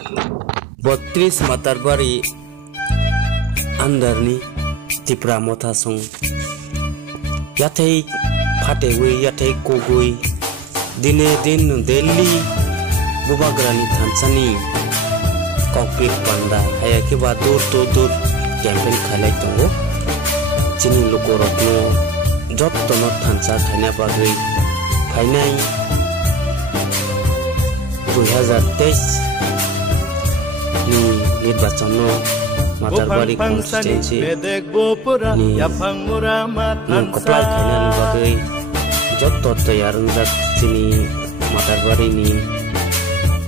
32 Matarbari Andarni Tipra Motasong Yatai Patewe Yatai Kogui Dine Din Delhi Bubagrani Tansani Cockpit Panda Hayaki Badur Todur Campaign Khalaitongo Chini Lokorotno Jottono Tansa Khana Bagri Phainai 2023 ni নির্বাচন Matarbari constituency ni কপ্লাই খাইনান বাগৈ যত তৈয়ারং জাক চিনি Matarbari ni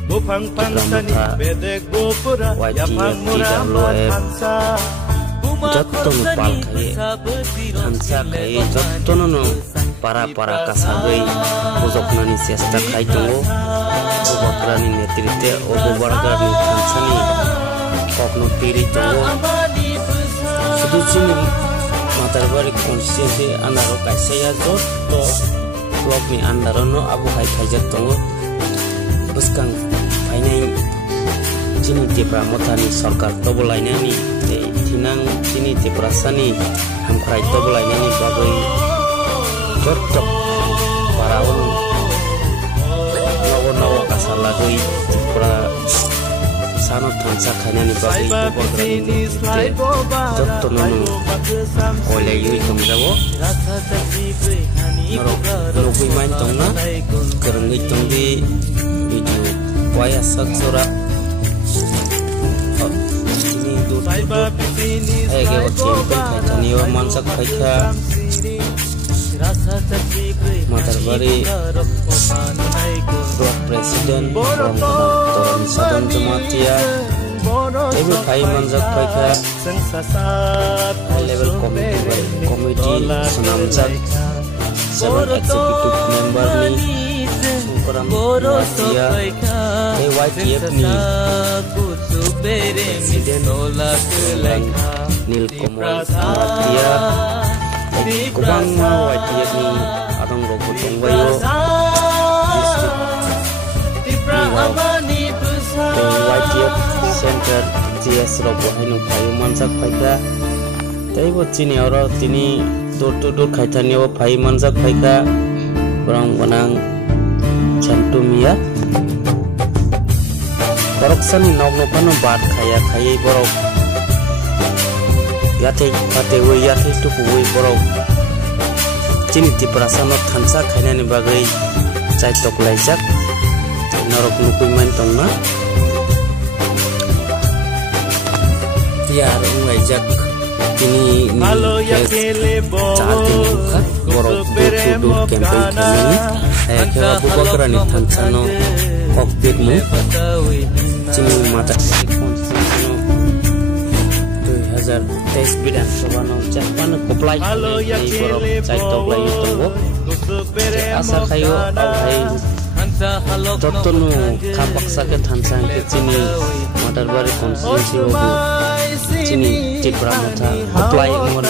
বুফাংপানসানি বেদেক গোপুরা ইয়াফাংমুরামাত যত পাল খাই হানসা খাই যত ননো para kasagay bujoknani chesta khai tongo obagrani netritwe obobargani thansani kokno tiri tongo sudu chini matarbari constituency andaro kaisaya jotto blok ni andaro no abu hai khaijak tongo buskang phainai chini tipra mothani sarkar tobolainani thinang chini tiprasani hamkhrai tobolainani bagoi Jotok paraun nawo kasar lagi pra sano tansa khana ni bagi bograni jotto nonu oleh yui tomjabo nokui main tongna kerengi tongdi itu waya saksora ini dut ege ochim kaitani o mansak kaitha Matarbari Blok Presiden Toran Sadon Jematia Ibu Kai Manjak Paika High Level Committee Sunamjak 7 Executive Member ni Koram Matia YTF ni Presiden Nil Komol Matia Kubang YTF ni Adong Rogo Tongwayo YTF Center GS Rogo Hainu Payu Manjak Paika Taibo Chini Oro Tini Dur Kaitani O Payu Manjak Paika Kurang Wanang Chantumia Koroksan Nogno Pano Bad Kaya Borok Yate Patewe Yate Tupuwe Borok Chini Tiprasano Tansa Khainani Bagai Chai Toklaijak Norok Nukui Main Tongna Tiar Ungaijak Tini Chati Nukhat Borok Dur Campaign Kemini Ayakewa Bubagrani Tansano Cockpit Mu Chini Mata tes bidang soano japan koplai ni borok chai toklai tongo asa khayo awhai jottonu khapaksa ke thansang ke chini matarbari constituency obu chini tipra motha koplai ngor